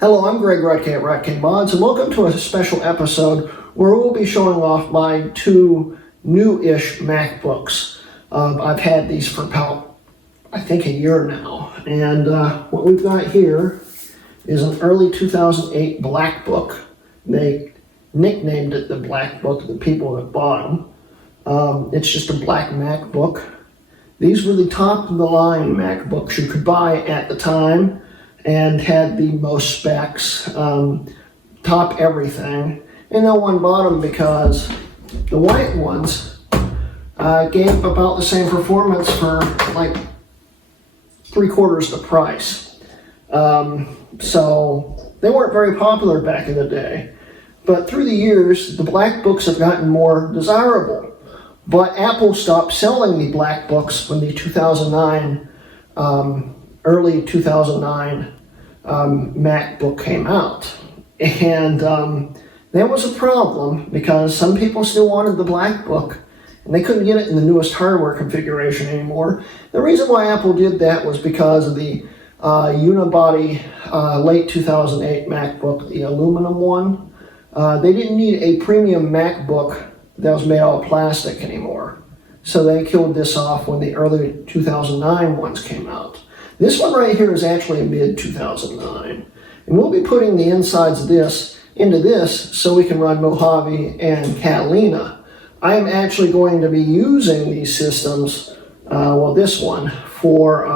Hello, I'm Greg Rutke at Rutke Mods, and welcome to a special episode where we'll be showing off my two new-ish MacBooks. I've had these for about, I think, a year now, and what we've got here is an early 2008 BlackBook. They nicknamed it the BlackBook, the people that bought them. It's just a Black MacBook. These were the top-of-the-line MacBooks you could buy at the time, and had the most specs, top everything. And no one bought them because the white ones gave about the same performance for like 3/4 the price. So they weren't very popular back in the day. But through the years, the BlackBooks have gotten more desirable. But Apple stopped selling the BlackBooks when the 2009 early 2009 MacBook came out. And that was a problem because some people still wanted the BlackBook and they couldn't get it in the newest hardware configuration anymore. The reason why Apple did that was because of the unibody late 2008 MacBook, the aluminum one. They didn't need a premium MacBook that was made out of plastic anymore. So they killed this off when the early 2009 ones came out. This one right here is actually a mid-2009. And we'll be putting the insides of this into this so we can run Mojave and Catalina. I am actually going to be using these systems, well this one, for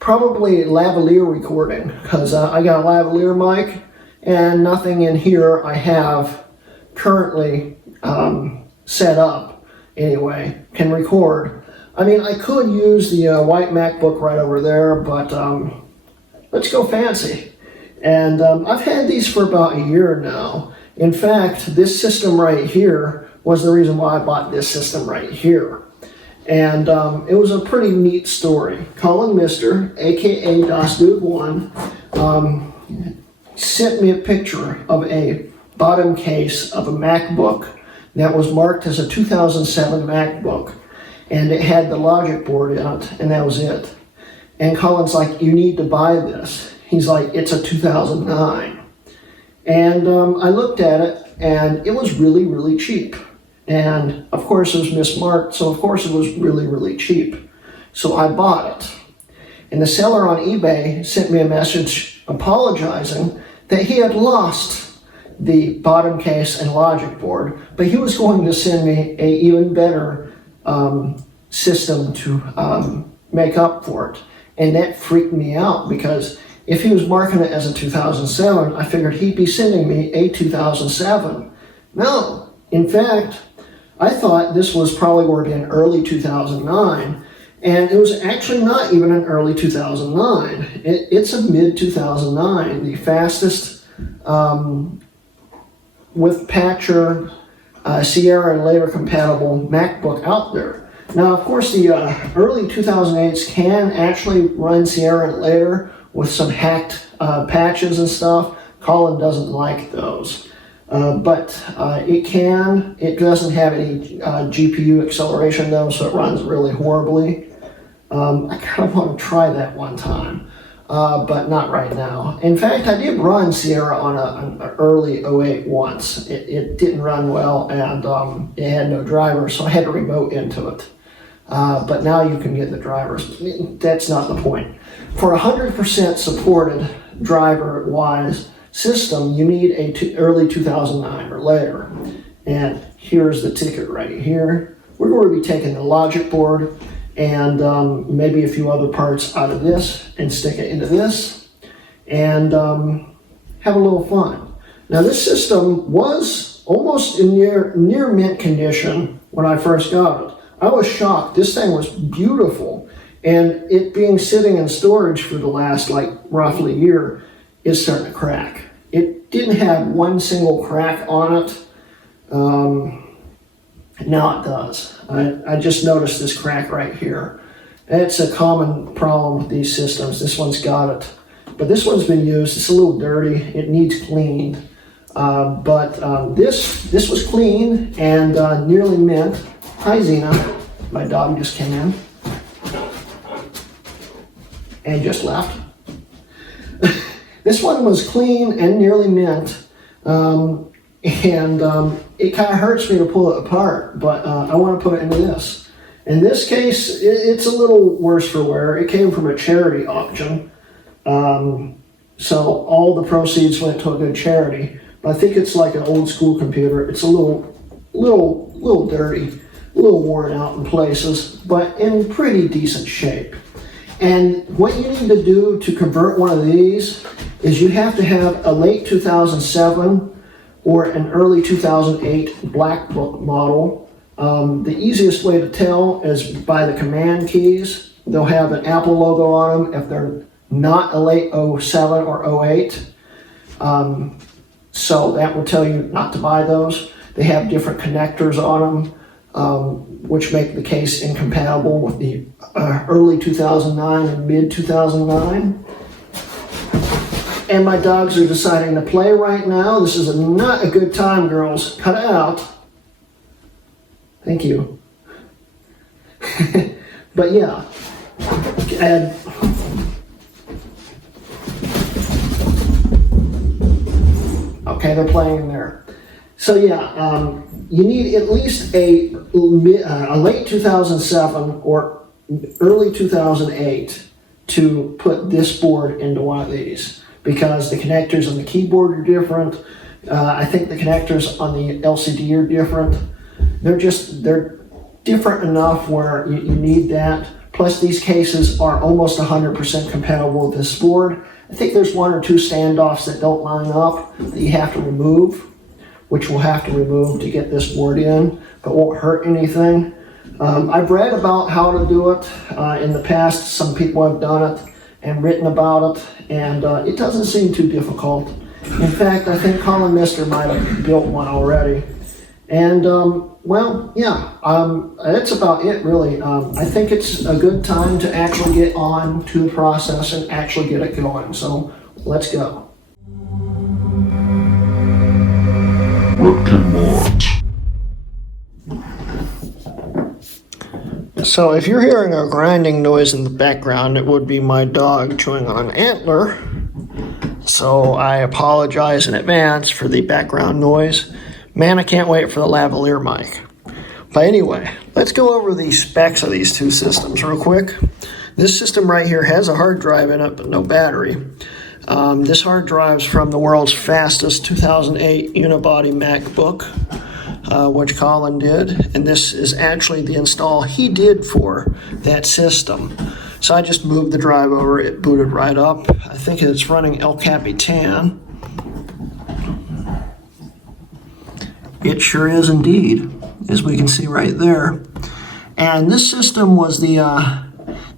probably lavalier recording, because I got a lavalier mic and nothing in here I have currently set up anyway can record. I mean, I could use the white MacBook right over there, but let's go fancy. And I've had these for about a year now. In fact, this system right here was the reason why I bought this system right here. And it was a pretty neat story. Colin Mister, aka Pt.1, sent me a picture of a bottom case of a MacBook that was marked as a 2007 MacBook. And it had the logic board in it, and that was it. And Colin's like, you need to buy this. He's like, it's a 2009. And I looked at it, and it was really, really cheap. And of course it was mismarked, so of course it was really, really cheap. So I bought it. And the seller on eBay sent me a message apologizing that he had lost the bottom case and logic board, but he was going to send me an even better system to make up for it. And that freaked me out because if he was marking it as a 2007, I figured he'd be sending me a 2007. No, in fact, I thought this was probably going to be an early 2009, and it was actually not even an early 2009. It's a mid-2009, the fastest with Patcher, Sierra and later compatible MacBook out there. Now, of course, the early 2008s can actually run Sierra and later with some hacked patches and stuff. Colin doesn't like those. But it can. It doesn't have any GPU acceleration though, so it runs really horribly. I kind of want to try that one time. But not right now. In fact, I did run Sierra on an early 08 once. It didn't run well, and it had no driver, so I had to remote into it. But now you can get the drivers. That's not the point. For a 100% supported driver-wise system, you need a early 2009 or later. And here's the ticket right here. We're going to be taking the logic board and maybe a few other parts out of this and stick it into this and have a little fun. Now this system was almost in near mint condition when I first got it. I was shocked. This thing was beautiful, and it being sitting in storage for the last like roughly a year is starting to crack. It didn't have one single crack on it. Now it does. I just noticed this crack right here. It's a common problem with these systems. This one's got it. But this one's been used. It's a little dirty. It needs cleaned. But this was clean and nearly mint. Hi, Xena. My dog just came in and just left. This one was clean and nearly mint, and it kind of hurts me to pull it apart, but I want to put it into this. In this case, it's a little worse for wear. It came from a charity auction, so all the proceeds went to a good charity. But I think it's like an old school computer. It's a little dirty, a little worn out in places, but in pretty decent shape. And what you need to do to convert one of these is you have to have a late 2007 or an early 2008 BlackBook model. The easiest way to tell is by the command keys. They'll have an Apple logo on them if they're not a late 07 or 08. So that will tell you not to buy those. They have different connectors on them, which make the case incompatible with the early 2009 and mid 2009. And my dogs are deciding to play right now. This is not a good time, girls. Cut it out. Thank you. But yeah. And okay, they're playing in there. So yeah, you need at least a late 2007 or early 2008 to put this board into one of these, because the connectors on the keyboard are different. I think the connectors on the LCD are different. They're different enough where you need that. Plus these cases are almost 100% compatible with this board. I think there's one or two standoffs that don't line up that you have to remove, which we'll have to remove to get this board in, but won't hurt anything. I've read about how to do it in the past. Some people have done it and written about it, and it doesn't seem too difficult. In fact, I think Colin Mister might have built one already. And well, yeah, that's about it really. I think it's a good time to actually get on to the process and actually get it going. So let's go. So if you're hearing a grinding noise in the background, it would be my dog chewing on an antler. So I apologize in advance for the background noise. Man, I can't wait for the lavalier mic. But anyway, let's go over the specs of these two systems real quick. This system right here has a hard drive in it, but no battery. This hard drive's from the world's fastest 2008 unibody MacBook, which Colin did, and this is actually the install he did for that system. So I just moved the drive over, it booted right up. I think it's running El Capitan. It sure is indeed, as we can see right there. And this system was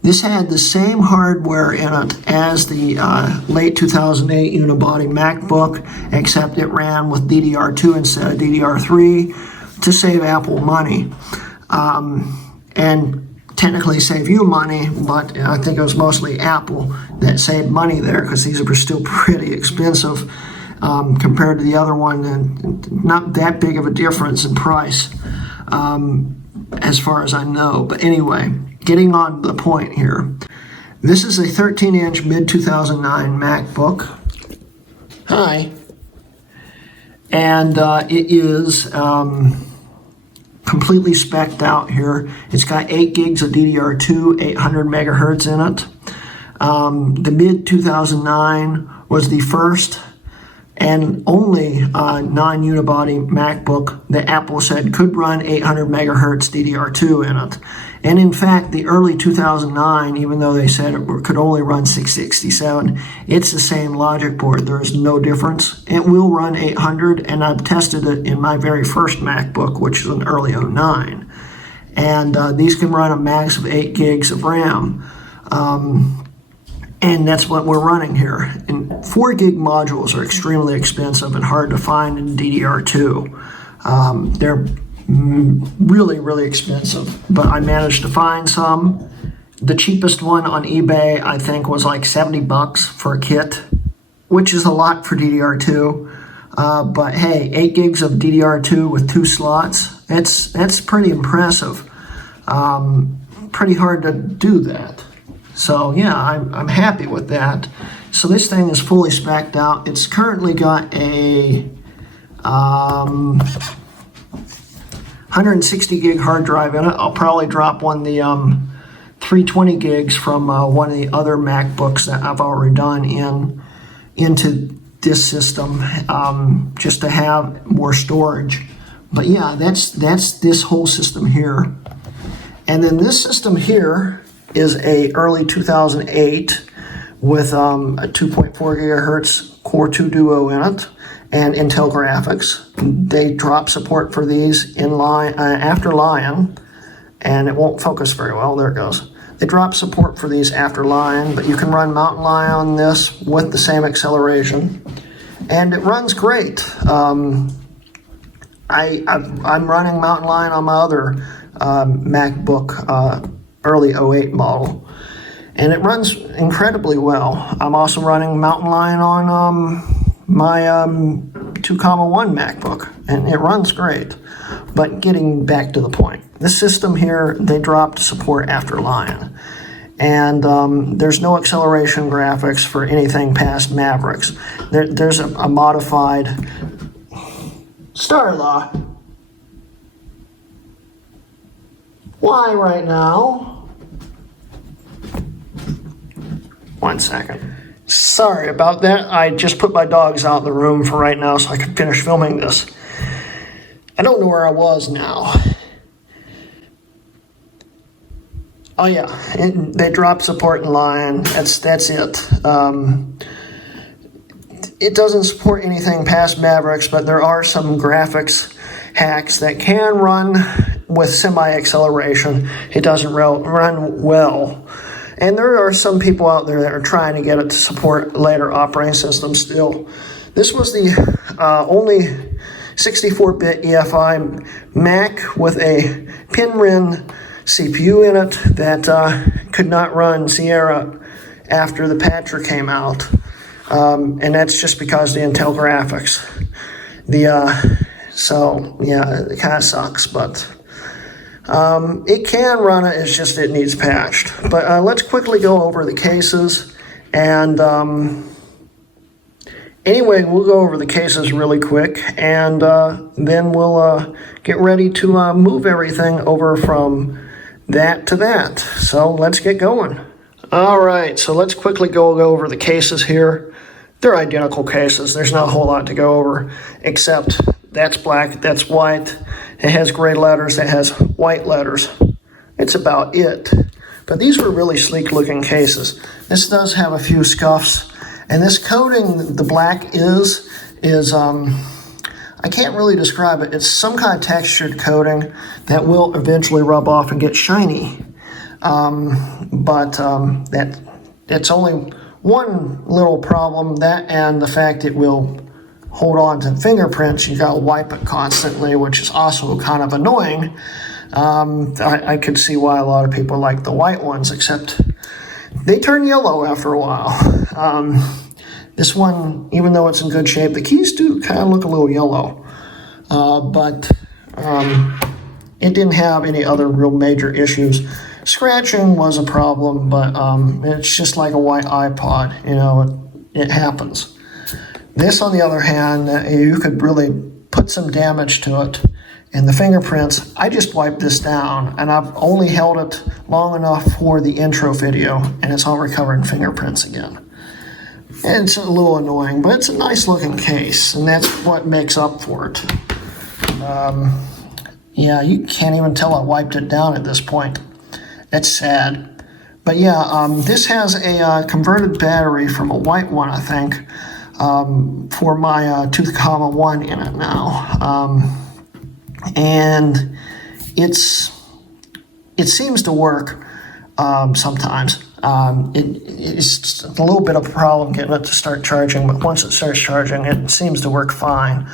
this had the same hardware in it as the late 2008 unibody MacBook, except it ran with DDR2 instead of DDR3 to save Apple money. And technically save you money, but I think it was mostly Apple that saved money there, because these were still pretty expensive compared to the other one, and not that big of a difference in price as far as I know. But anyway, getting on to the point here. This is a 13-inch mid-2009 MacBook. Hi. And it is completely spec'd out here. It's got 8 gigs of DDR2, 800 megahertz in it. The mid-2009 was the first and only non-unibody MacBook that Apple said could run 800 megahertz DDR2 in it. And in fact, the early 2009, even though they said it could only run 667, it's the same logic board. There is no difference. It will run 800, and I've tested it in my very first MacBook, which is an early 09. And these can run a max of 8 gigs of RAM. And that's what we're running here. And 4 gig modules are extremely expensive and hard to find in DDR2. They're really, really expensive, but I managed to find some. The cheapest one on eBay, I think, was like $70 for a kit, which is a lot for DDR2. But hey, 8 gigs of DDR2 with 2 slots, that's pretty impressive. Pretty hard to do that. So yeah, I'm happy with that. So this thing is fully spec'd out. It's currently got a 160 gig hard drive in it. I'll probably drop the 320 gigs from one of the other MacBooks that I've already done into this system, just to have more storage. But yeah, that's this whole system here. And then this system here is a early 2008 with a 2.4 gigahertz Core 2 Duo in it and Intel graphics. They drop support for these after Lion, and it won't focus very well. There it goes. They drop support for these after Lion, but you can run Mountain Lion on this with the same acceleration, and it runs great. I'm running Mountain Lion on my other MacBook, early 08 model, and it runs incredibly well. I'm also running Mountain Lion on my 2.1 MacBook, and it runs great. But getting back to the point, this system here, they dropped support after Lion, and there's no acceleration graphics for anything past Mavericks. There's a modified Starlaw. Why right now? 1 second. Sorry about that. I just put my dogs out in the room for right now so I can finish filming this. I don't know where I was now. Oh yeah, they dropped support in Lion. That's it. It doesn't support anything past Mavericks, but there are some graphics hacks that can run with semi-acceleration. It doesn't run well. And there are some people out there that are trying to get it to support later operating systems still. This was the only 64-bit EFI Mac with a Pinrin CPU in it that could not run Sierra after the patcher came out. And that's just because of the Intel graphics. So yeah, it kind of sucks, but it can run it, it's just it needs patched. But let's quickly go over the cases, and anyway, we'll go over the cases really quick, and then we'll get ready to move everything over from that to that. So let's get going. All right, so let's quickly go over the cases here. They're identical cases. There's not a whole lot to go over, except that's black, that's white. It has gray letters, it has white letters. It's about it. But these were really sleek looking cases. This does have a few scuffs, and this coating, the black is I can't really describe it. It's some kind of textured coating that will eventually rub off and get shiny. That's only one little problem, that and the fact it will hold on to fingerprints. You gotta wipe it constantly, which is also kind of annoying. I could see why a lot of people like the white ones, except they turn yellow after a while. This one, even though it's in good shape, the keys do kind of look a little yellow. But it didn't have any other real major issues. Scratching was a problem, but it's just like a white iPod, you know, it happens. This, on the other hand, you could really put some damage to it. And the fingerprints, I just wiped this down, and I've only held it long enough for the intro video, and it's all recovered in fingerprints again. And it's a little annoying, but it's a nice looking case, and that's what makes up for it. Yeah, you can't even tell I wiped it down at this point. It's sad. But yeah, this has a converted battery from a white one, I think, for my 2.1 in it now. And it seems to work sometimes. It's a little bit of a problem getting it to start charging, but once it starts charging, it seems to work fine.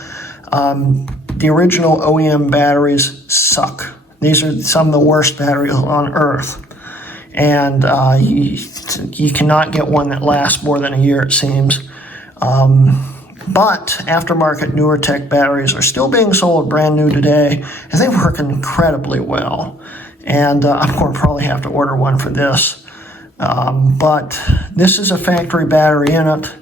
The original OEM batteries suck. These are some of the worst batteries on Earth. And you cannot get one that lasts more than a year, it seems. But aftermarket newer tech batteries are still being sold brand new today, and they work incredibly well. And I'm going to probably have to order one for this. But this is a factory battery in it,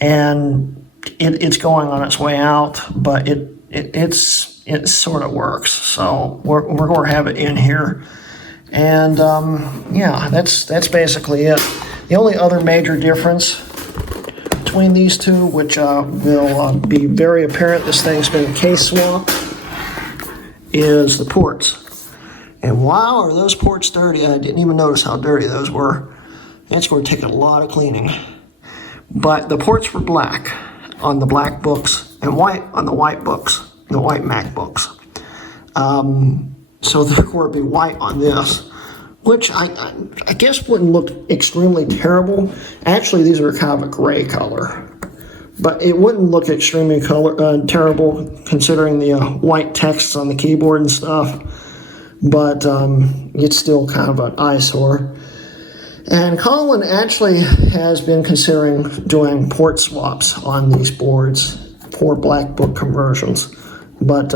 and it's going on its way out, but it sort of works. So we're going to have it in here, and yeah, that's basically it. The only other major difference between these two, which will be very apparent, this thing's been case swapped, is the ports. And wow, are those ports dirty? I didn't even notice how dirty those were. It's going to take a lot of cleaning. But the ports were black on the black books and white on the white books, the white MacBooks. So they're going to be white on this, which I guess wouldn't look extremely terrible. Actually, these are kind of a gray color. But it wouldn't look extremely terrible considering the white text on the keyboard and stuff. But it's still kind of an eyesore. And Colin actually has been considering doing port swaps on these boards for BlackBook conversions. But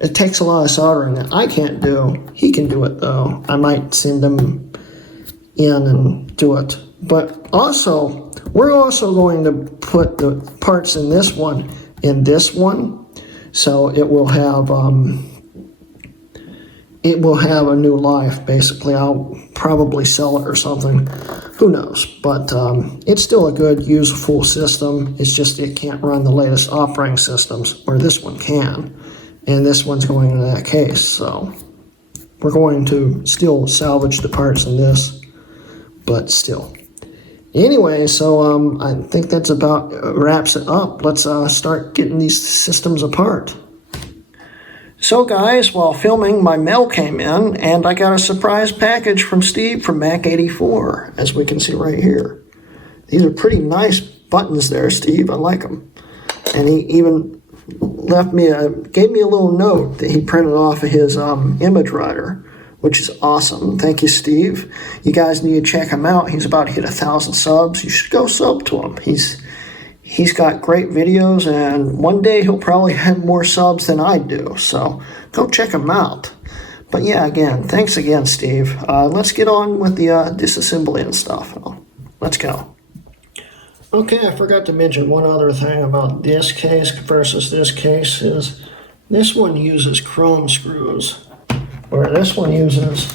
it takes a lot of soldering that I can't do. He can do it though. I might send him in and do it. But also, we're also going to put the parts in this one, so it will have a new life. Basically, I'll probably sell it or something. Who knows? But it's still a good, useful system. It's just it can't run the latest operating systems, where this one can, and this one's going into that case. So we're going to still salvage the parts in this, but still. Anyway, so I think that's about wraps it up. Let's start getting these systems apart. So guys, while filming, my mail came in, and I got a surprise package from Steve from Mac84, as we can see right here. These are pretty nice buttons there, Steve. I like them. And he even gave me a little note that he printed off of his image writer, which is awesome. Thank you, Steve. You guys need to check him out. He's about to hit 1,000 subs. You should go sub to him. He's got great videos, and one day he'll probably have more subs than I do. So go check him out. But yeah, again, thanks again, Steve. Let's get on with the disassembly and stuff. Let's go. Okay, I forgot to mention one other thing about this case versus this case is this one uses chrome screws, where this one uses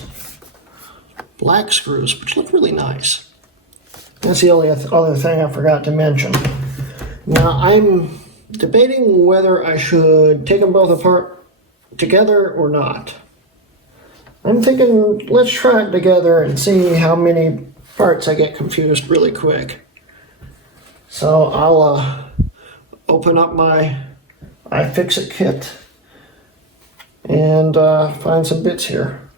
black screws, which look really nice. That's the only other thing I forgot to mention. Now, I'm debating whether I should take them both apart together or not. I'm thinking, let's try it together and see how many parts I get confused really quick. So I'll open up my iFixit kit and find some bits here.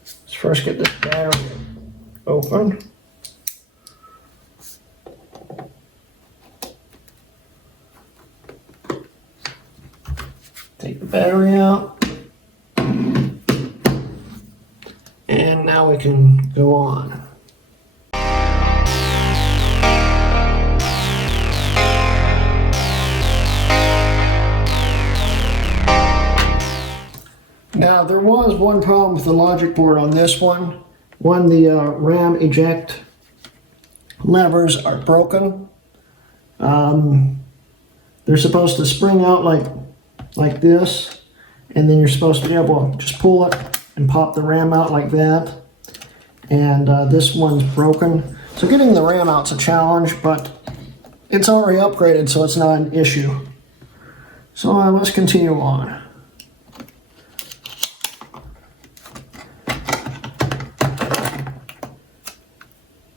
Let's first get this battery open. Take the battery out. And now we can go on. Now, there was one problem with the logic board on this one. One, the RAM eject levers are broken. They're supposed to spring out like this, and then you're supposed to be able to just pull it and pop the RAM out like that. And this one's broken. So getting the RAM out's a challenge, but it's already upgraded, so it's not an issue. So let's continue on.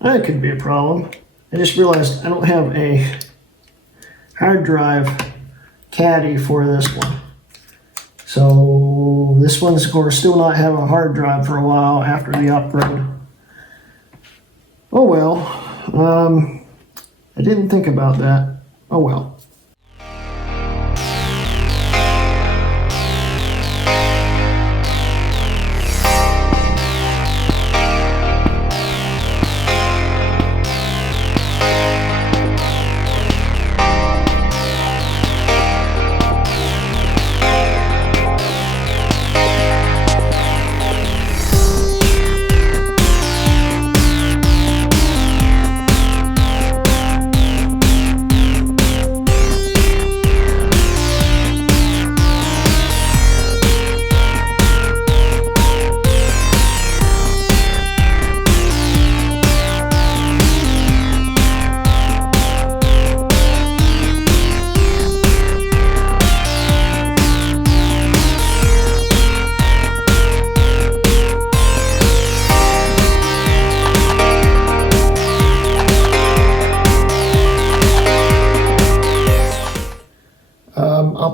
That could be a problem. I just realized I don't have a hard drive caddy for this one. So this one's going to still not have a hard drive for a while after the upgrade. Oh well. I didn't think about that. Oh well.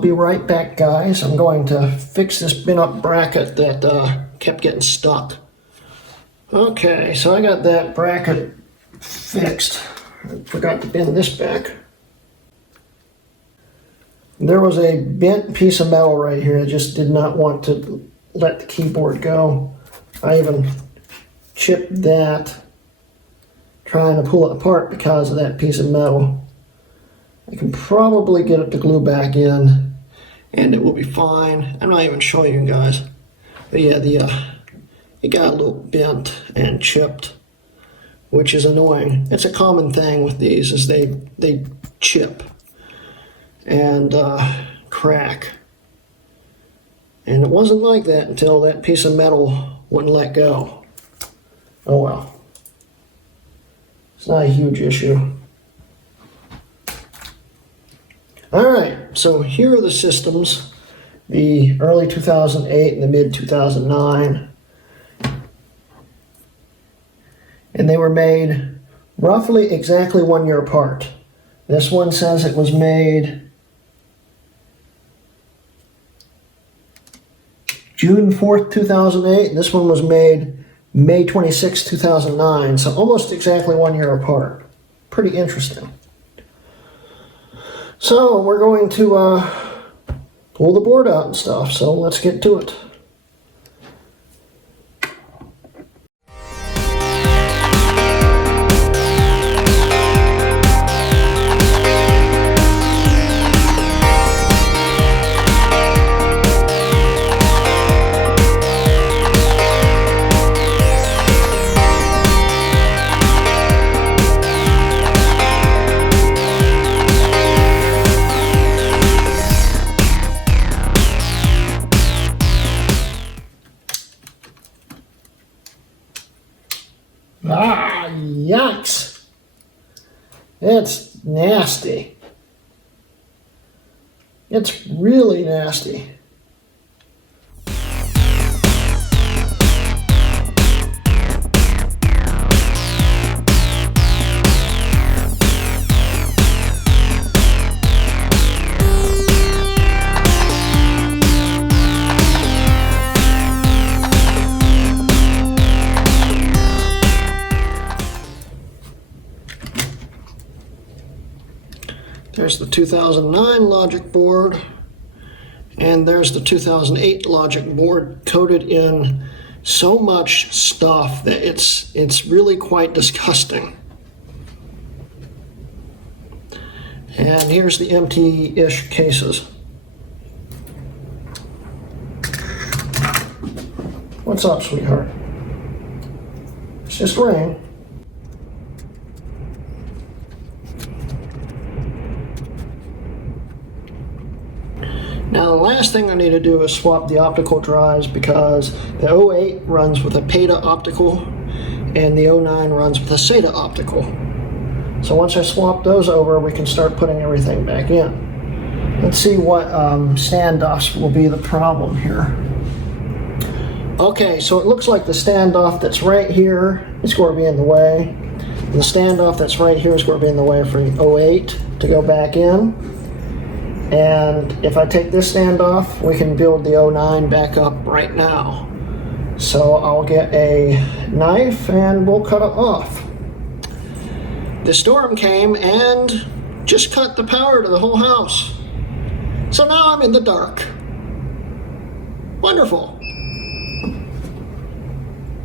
I'll be right back, guys. I'm going to fix this bin-up bracket that kept getting stuck. Okay, so I got that bracket fixed. I forgot to bend this back. There was a bent piece of metal right here. I just did not want to let the keyboard go. I even chipped that, trying to pull it apart because of that piece of metal. I can probably get it to glue back in, and it will be fine. I'm not even showing you guys. But yeah, it got a little bent and chipped, which is annoying. It's a common thing with these, is they chip and crack. And it wasn't like that until that piece of metal wouldn't let go. Oh well. It's not a huge issue. Alright, so here are the systems. The early 2008 and the mid 2009. And they were made roughly exactly 1 year apart. This one says it was made June 4th, 2008. And this one was made May 26, 2009. So almost exactly 1 year apart. Pretty interesting. So we're going to pull the board out and stuff. So let's get to it. Ah, yikes. It's nasty. It's really nasty. There's the 2009 logic board, and there's the 2008 logic board coated in so much stuff that it's really quite disgusting. And here's the empty-ish cases. What's up, sweetheart? It's just rain. Now the last thing I need to do is swap the optical drives, because the 08 runs with a Pt.1 optical and the 09 runs with a SATA optical. So once I swap those over, we can start putting everything back in. Let's see what standoffs will be the problem here. Okay, so it looks like the standoff that's right here is going to be in the way. And the standoff that's right here is going to be in the way for the 08 to go back in. And if I take this standoff, we can build the 09 back up right now. So I'll get a knife and we'll cut it off. The storm came and just cut the power to the whole house. So now I'm in the dark. Wonderful.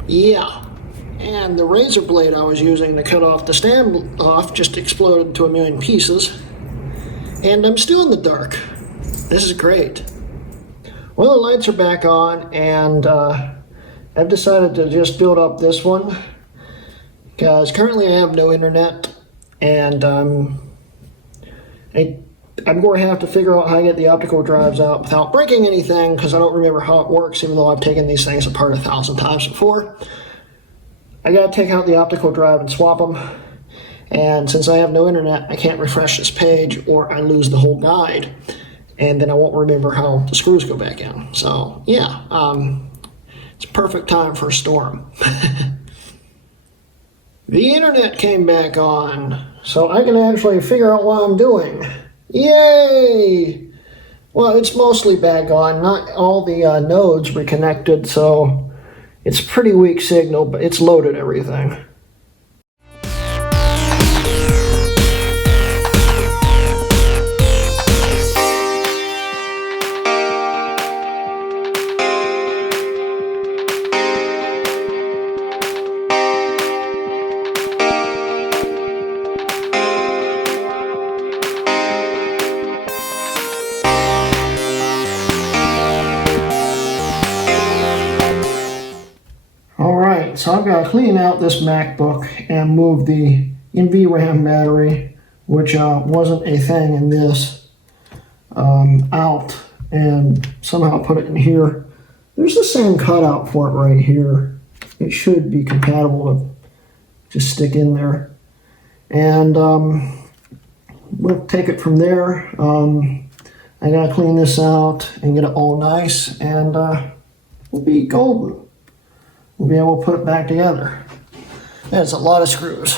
Yeah. And the razor blade I was using to cut off the standoff just exploded into a million pieces. And I'm still in the dark. This is great. Well, the lights are back on, and I've decided to just build up this one because currently I have no internet, and I'm going to have to figure out how to get the optical drives out without breaking anything, because I don't remember how it works, even though I've taken these things apart 1,000 times before. I got to take out the optical drive and swap them. And since I have no internet, I can't refresh this page or I lose the whole guide. And then I won't remember how the screws go back in. So, yeah, it's a perfect time for a storm. The internet came back on, so I can actually figure out what I'm doing. Yay! Well, it's mostly back on. Not all the nodes reconnected, so it's pretty weak signal, but it's loaded everything. Alright, so I've got to clean out this MacBook and move the NVRAM battery, which wasn't a thing in this, out, and somehow put it in here. There's the same cutout for it right here. It should be compatible to just stick in there. And we'll take it from there. I got to clean this out and get it all nice, and we'll be golden. We'll be able to put it back together. That's a lot of screws.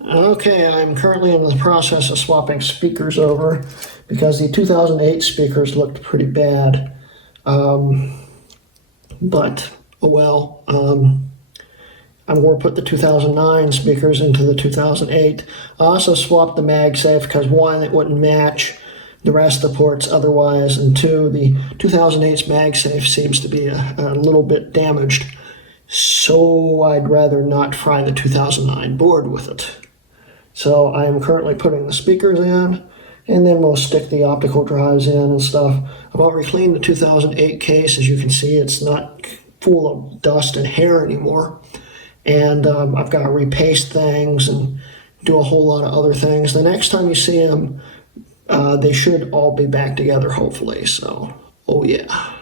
Okay, I'm currently in the process of swapping speakers over because the 2008 speakers looked pretty bad. But, oh well. I'm going to put the 2009 speakers into the 2008. I also swapped the MagSafe because one, it wouldn't match the rest of the ports otherwise, and two, the 2008's MagSafe seems to be a little bit damaged, so I'd rather not fry the 2009 board with it. So I am currently putting the speakers in, and then we'll stick the optical drives in and stuff. I've already cleaned the 2008 case. As you can see, it's not full of dust and hair anymore, and I've got to repaste things and do a whole lot of other things. The next time you see them, they should all be back together, hopefully, so, oh yeah.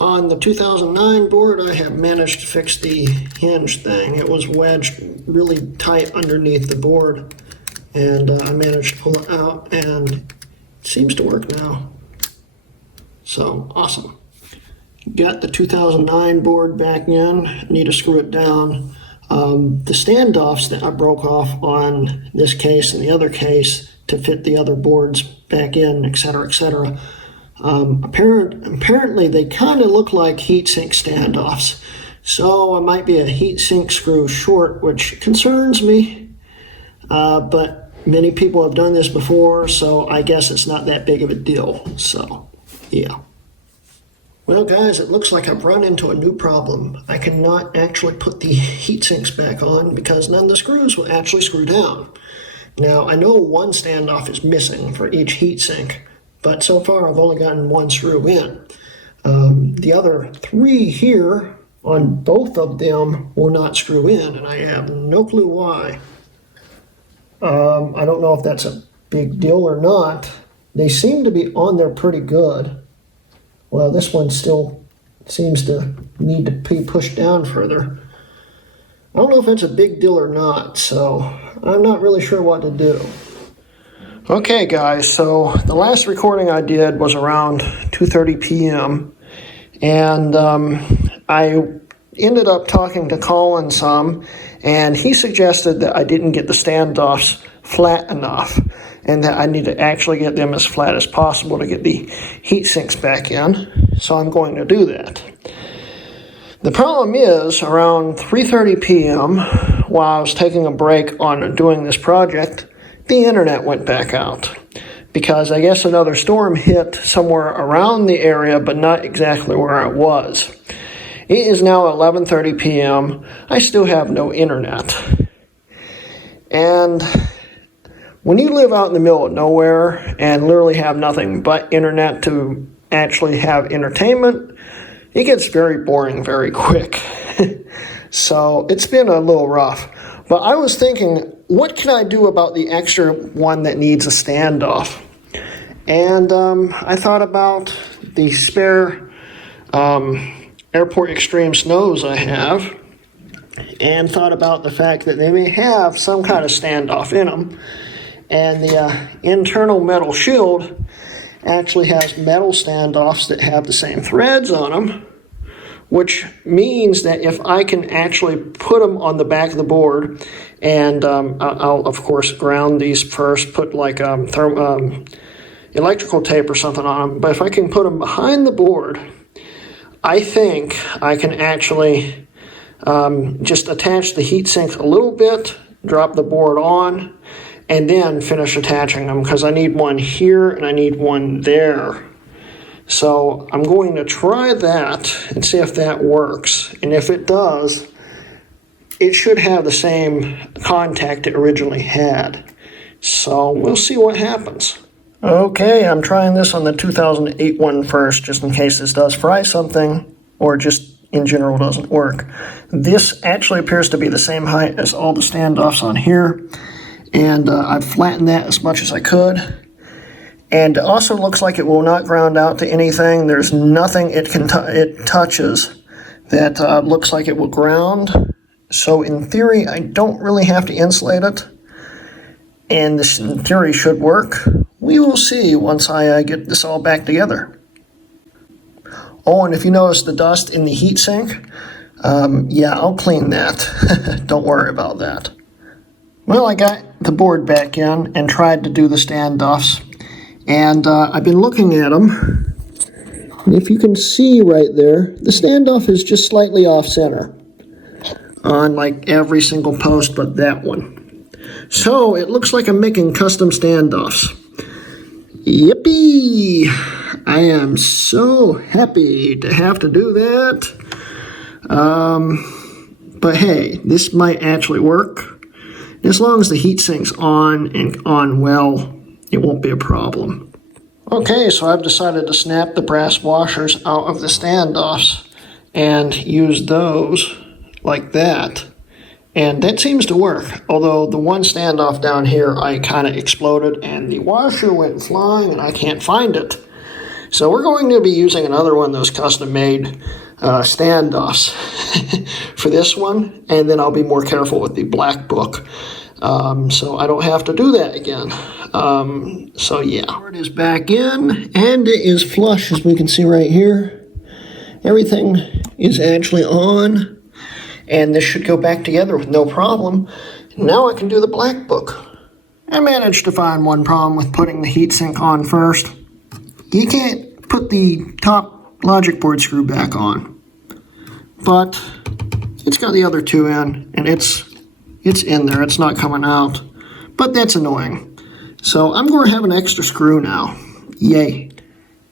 On the 2009 board, I have managed to fix the hinge thing. It was wedged really tight underneath the board, and I managed to pull it out, and it seems to work now. So, awesome. Got the 2009 board back in, need to screw it down. The standoffs that I broke off on this case and the other case to fit the other boards back in, etc., etc. Apparently they kind of look like heatsink standoffs, so I might be a heatsink screw short, which concerns me, but many people have done this before, so I guess it's not that big of a deal, so yeah. Well guys, it looks like I've run into a new problem. I cannot actually put the heatsinks back on because none of the screws will actually screw down. Now, I know one standoff is missing for each heatsink, but so far I've only gotten one screw in. The other three here, on both of them, will not screw in, and I have no clue why. I don't know if that's a big deal or not. They seem to be on there pretty good. Well, this one still seems to need to be pushed down further. I don't know if it's a big deal or not, so I'm not really sure what to do. Okay, guys, so the last recording I did was around 2:30 p.m., and I ended up talking to Colin some, and he suggested that I didn't get the standoffs flat enough, and that I need to actually get them as flat as possible to get the heat sinks back in, so I'm going to do that. The problem is, around 3:30 p.m., while I was taking a break on doing this project, the internet went back out, because I guess another storm hit somewhere around the area, but not exactly where I was. It is now 11:30 p.m. I still have no internet. And when you live out in the middle of nowhere and literally have nothing but internet to actually have entertainment, it gets very boring very quick. So it's been a little rough. But I was thinking, what can I do about the extra one that needs a standoff? And I thought about the spare Airport Extreme Snows I have, and thought about the fact that they may have some kind of standoff in them. And the internal metal shield actually has metal standoffs that have the same threads on them, which means that if I can actually put them on the back of the board, and I'll of course ground these first, put like electrical tape or something on them, but if I can put them behind the board, I think I can actually just attach the heatsink a little bit, drop the board on, and then finish attaching them, because I need one here and I need one there. So I'm going to try that and see if that works. And if it does, it should have the same contact it originally had. So we'll see what happens. Okay, I'm trying this on the 2008 one first, just in case this does fry something, or just in general doesn't work. This actually appears to be the same height as all the standoffs on here, and I've flattened that as much as I could. And it also looks like it will not ground out to anything. There's nothing it touches that looks like it will ground. So in theory, I don't really have to insulate it, and this in theory should work. We will see once I get this all back together. Oh, and if you notice the dust in the heatsink, yeah, I'll clean that. Don't worry about that. Well, I got the board back in and tried to do the standoffs, and I've been looking at them. If you can see right there, the standoff is just slightly off center on like every single post but that one. So it looks like I'm making custom standoffs. Yippee! I am so happy to have to do that. But hey, this might actually work. As long as the heatsink's on and on well, it won't be a problem. Okay, so I've decided to snap the brass washers out of the standoffs and use those like that. And that seems to work, although the one standoff down here I kind of exploded and the washer went flying and I can't find it. So we're going to be using another one of those custom-made standoffs for this one, and then I'll be more careful with the BlackBook, so I don't have to do that again. So yeah. It is back in, and it is flush, as we can see right here. Everything is actually on. And this should go back together with no problem. Now I can do the BlackBook. I managed to find one problem with putting the heatsink on first. You can't put the top logic board screw back on. But it's got the other two in, and it's in there. It's not coming out. But that's annoying. So I'm going to have an extra screw now. Yay.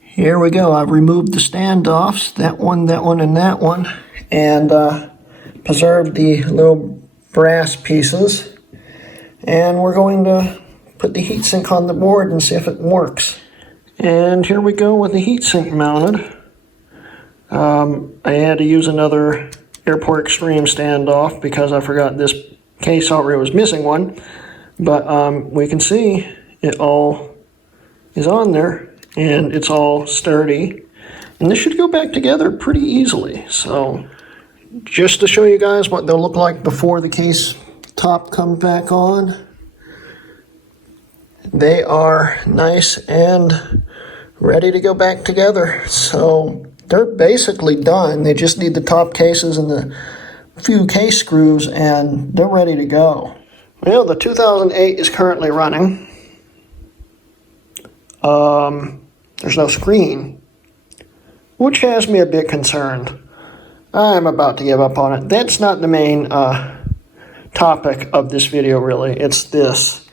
Here we go. I've removed the standoffs. That one, and that one. And preserved the little brass pieces, and we're going to put the heatsink on the board and see if it works. And here we go with the heatsink mounted. I had to use another Airport Extreme standoff because I forgot this case already was missing one, but we can see it all is on there and it's all sturdy, and this should go back together pretty easily. So just to show you guys what they'll look like before the case top comes back on. They are nice and ready to go back together. So they're basically done. They just need the top cases and the few case screws, and they're ready to go. Well, the 2008 is currently running. There's no screen, which has me a bit concerned. I'm about to give up on it. That's not the main topic of this video, really. It's this.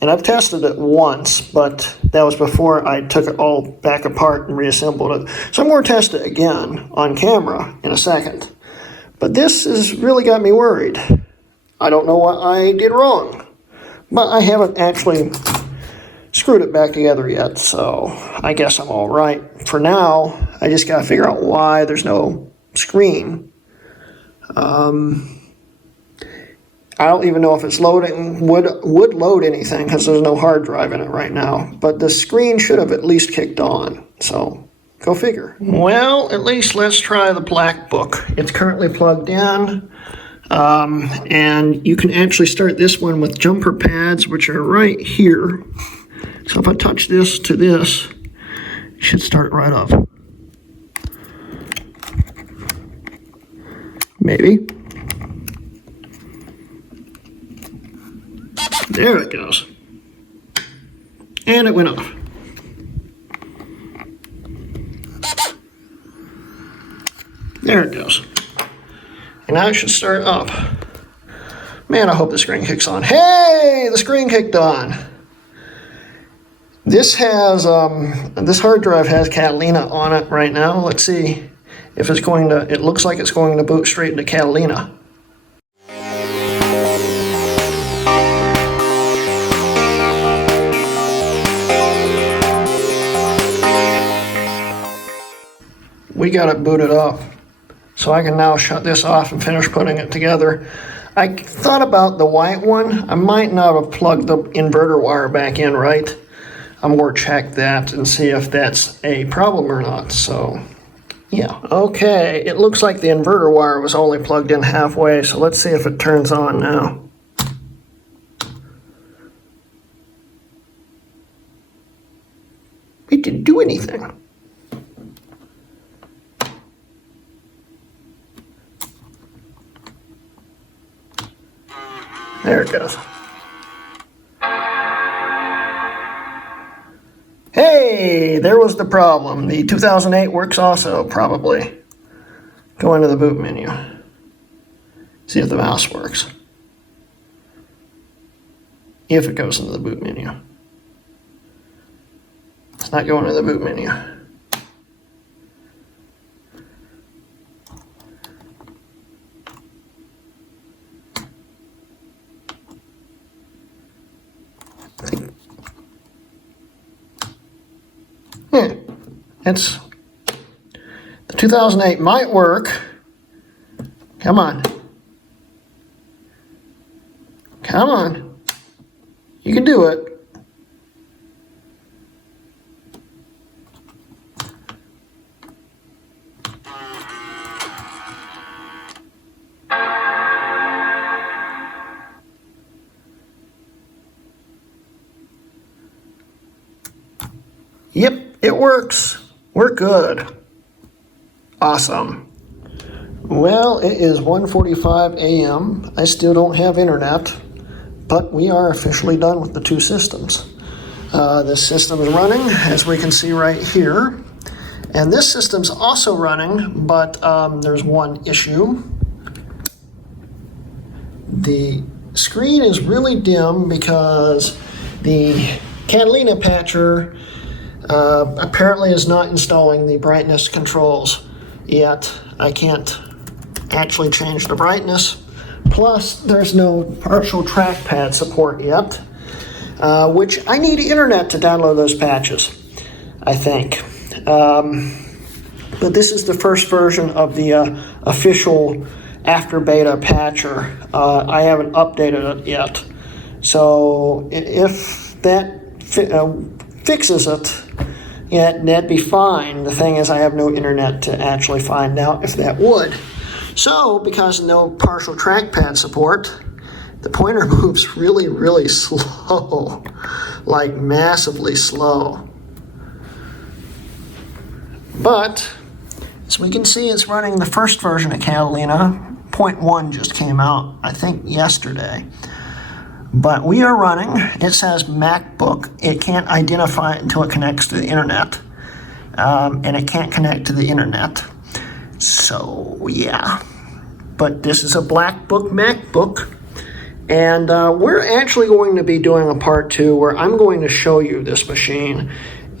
And I've tested it once, but that was before I took it all back apart and reassembled it. So I'm going to test it again on camera in a second. But this has really got me worried. I don't know what I did wrong, but I haven't actually screwed it back together yet, so I guess I'm all right. For now, I just got to figure out why there's no screen. I don't even know if it's loading, would load anything, because there's no hard drive in it right now. But the screen should have at least kicked on, so go figure. Well, at least let's try the BlackBook. It's currently plugged in, and you can actually start this one with jumper pads, which are right here. So if I touch this to this, it should start right up. Maybe. There it goes. And it went off. There it goes. And now it should start up. Man, I hope the screen kicks on. Hey, the screen kicked on. This has, this hard drive has Catalina on it right now. Let's see if it's going to, it looks like it's going to boot straight into Catalina. We got it booted up. So I can now shut this off and finish putting it together. I thought about the white one. I might not have plugged the inverter wire back in right. I'm going to check that and see if that's a problem or not. So, yeah. Okay, it looks like the inverter wire was only plugged in halfway, so let's see if it turns on now. It didn't do anything. There it goes. Hey, there was the problem. The 2008 works also, probably. Go into the boot menu. See if the mouse works. If it goes into the boot menu. It's not going to the boot menu. Yeah, it's the 2008 might work. Come on. Come on. You can do it. Yep, it works. We're good. Awesome. Well, it is 1:45 a.m. I still don't have internet, but we are officially done with the two systems. This system is running, as we can see right here. And this system's also running, but there's one issue. The screen is really dim because the Catalina patcher apparently is not installing the brightness controls yet. I can't actually change the brightness. Plus, there's no partial trackpad support yet, which I need internet to download those patches, I think. But this is the first version of the official after beta patcher. I haven't updated it yet. So if that fixes it, yeah, that'd be fine. The thing is, I have no internet to actually find out if that would. So, because no partial trackpad support, the pointer moves really, really slow. Like, massively slow. But, as we can see, it's running the first version of Catalina. 0.1 just came out, I think, yesterday. But we are running. It says MacBook. It can't identify it until it connects to the internet. And it can't connect to the internet. So, yeah. But this is a BlackBook MacBook. And we're actually going to be doing a part 2 where I'm going to show you this machine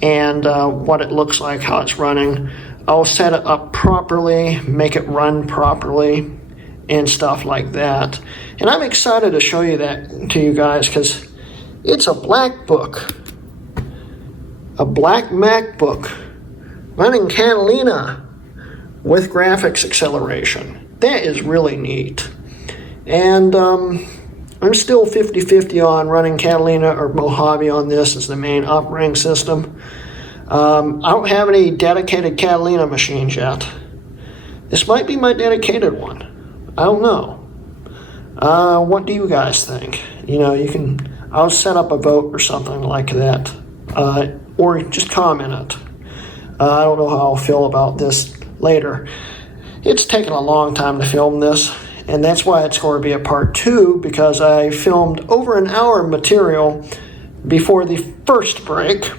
and what it looks like, how it's running. I'll set it up properly, make it run properly, and stuff like that. And I'm excited to show you that to you guys because it's a BlackBook. A Black MacBook running Catalina with graphics acceleration. That is really neat. And I'm still 50-50 on running Catalina or Mojave on this as the main operating system. I don't have any dedicated Catalina machines yet. This might be my dedicated one. I don't know. What do you guys think? You know, I'll set up a vote or something like that. Or just comment it. I don't know how I'll feel about this later. It's taken a long time to film this, and that's why it's going to be a part 2, because I filmed over an hour of material before the first break.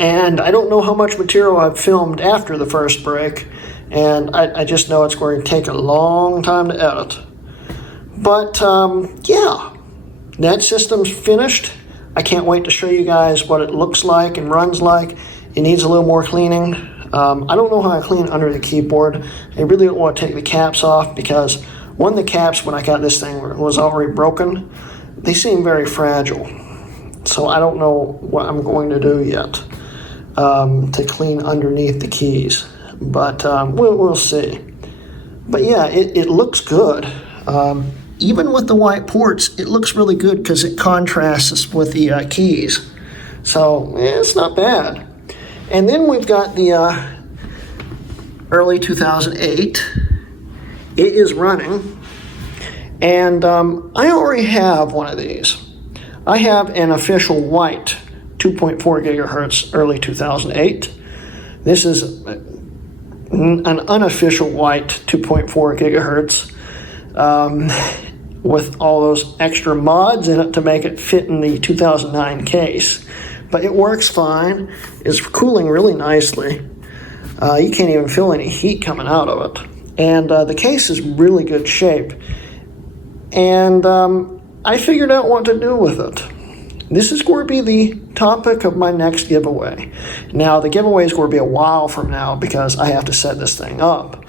And I don't know how much material I've filmed after the first break, and I just know it's going to take a long time to edit. But yeah, that system's finished. I can't wait to show you guys what it looks like and runs like. It needs a little more cleaning. I don't know how to clean under the keyboard. I really don't want to take the caps off because one of the caps when I got this thing was already broken. They seem very fragile. So I don't know what I'm going to do yet to clean underneath the keys. But we'll see. But yeah, it looks good. Even with the white ports, it looks really good because it contrasts with the keys. So it's not bad. And then we've got the early 2008. It is running. And I already have one of these. I have an official white 2.4 gigahertz early 2008. This is an unofficial white 2.4 gigahertz. With all those extra mods in it to make it fit in the 2009 case. But it works fine. It's cooling really nicely. You can't even feel any heat coming out of it. And the case is really good shape. And I figured out what to do with it. This is going to be the topic of my next giveaway. Now, the giveaway is going to be a while from now because I have to set this thing up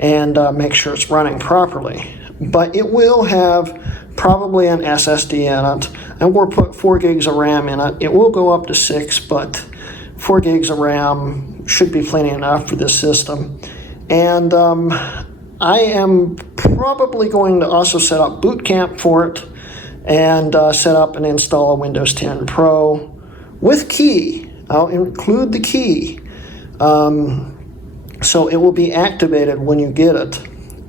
and make sure it's running properly. But it will have probably an SSD in it. I'm going to put 4 gigs of RAM in it. It will go up to 6, but 4 gigs of RAM should be plenty enough for this system. And I am probably going to also set up Boot Camp for it and set up and install a Windows 10 Pro with key. I'll include the key. So it will be activated when you get it.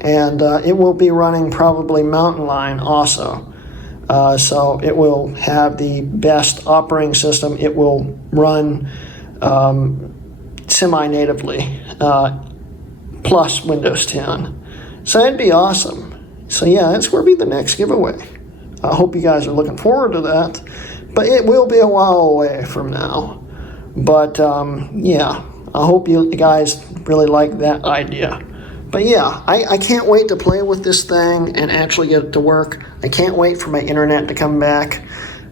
And it will be running probably Mountain Lion also. So it will have the best operating system. It will run semi-natively plus Windows 10. So that'd be awesome. So yeah, that's going to be the next giveaway. I hope you guys are looking forward to that. But it will be a while away from now. But yeah, I hope you guys really like that idea. But yeah, I can't wait to play with this thing and actually get it to work. I can't wait for my internet to come back,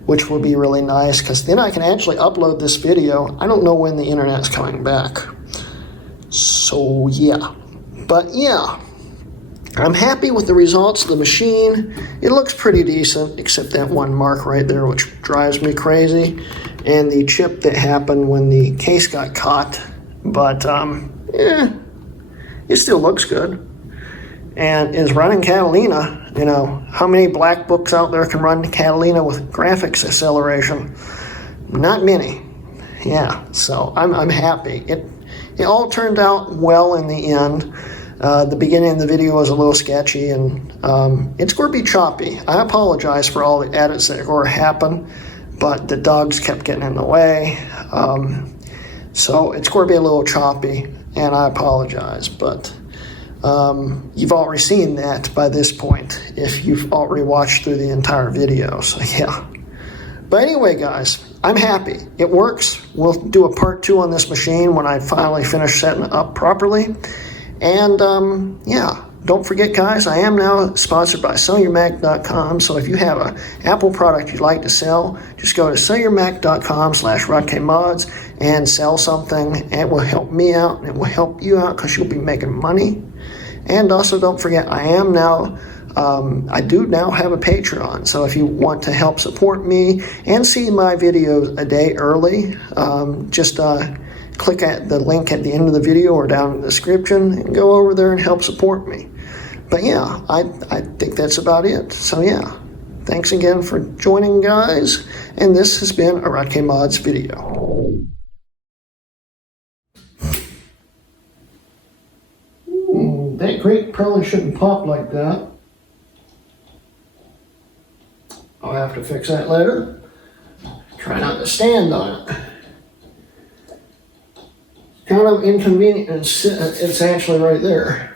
which will be really nice because then I can actually upload this video. I don't know when the internet's coming back. So yeah, but yeah, I'm happy with the results of the machine. It looks pretty decent, except that one mark right there, which drives me crazy, and the chip that happened when the case got caught. But yeah. It still looks good and is running Catalina. You know, how many BlackBooks out there can run Catalina with graphics acceleration? Not many. Yeah, so I'm happy. It all turned out well in the end. The beginning of the video was a little sketchy and it's going to be choppy. I apologize for all the edits that are going to happen, but the dogs kept getting in the way. So it's going to be a little choppy. And I apologize, but you've already seen that by this point if you've already watched through the entire video, so yeah. But anyway, guys, I'm happy. It works. We'll do a part 2 on this machine when I finally finish setting it up properly. And yeah, don't forget, guys, I am now sponsored by sellyourmac.com, so if you have an Apple product you'd like to sell, just go to sellyourmac.com/rodkmods and sell something. It will help me out, and it will help you out because you'll be making money. And also, don't forget, I do now have a Patreon, so if you want to help support me and see my videos a day early, just click at the link at the end of the video or down in the description and go over there and help support me. But yeah, I think that's about it. So yeah, thanks again for joining, guys, and this has been a Rodk Mods video. That crate probably shouldn't pop like that. I'll have to fix that later. Try not to stand on it. Kind of inconvenient, and it's actually right there.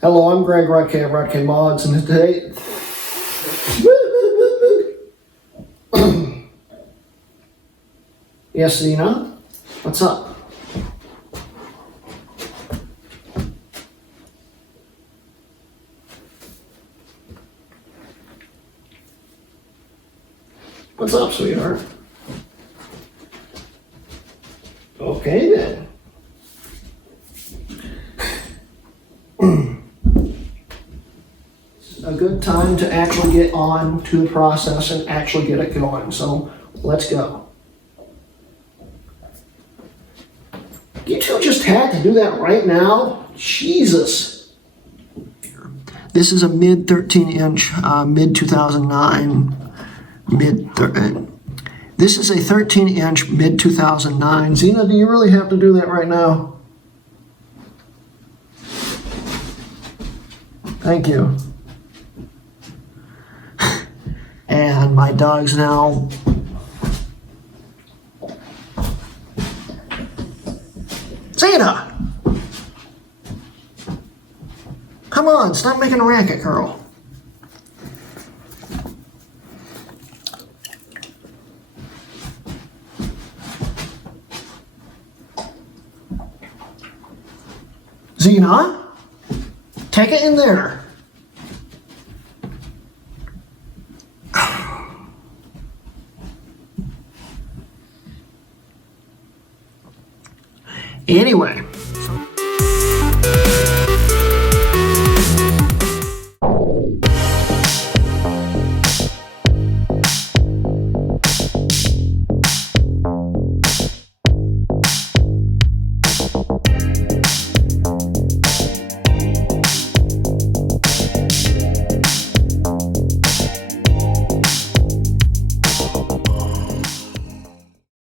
Hello, I'm Greg Rodk of Rodk Mods, and today... Yes, Zena? What's up? What's up, sweetheart? Okay, then. It's a good time to actually get on to the process and actually get it going. So let's go. You two just had to do that right now? Jesus. This is a mid 13 inch, mid 2009, this is a 13 inch mid 2009. Zena, do you really have to do that right now? Thank you. And my dog's now Zena! Come on, stop making a racket, girl. Zena, take it in there. Anyway.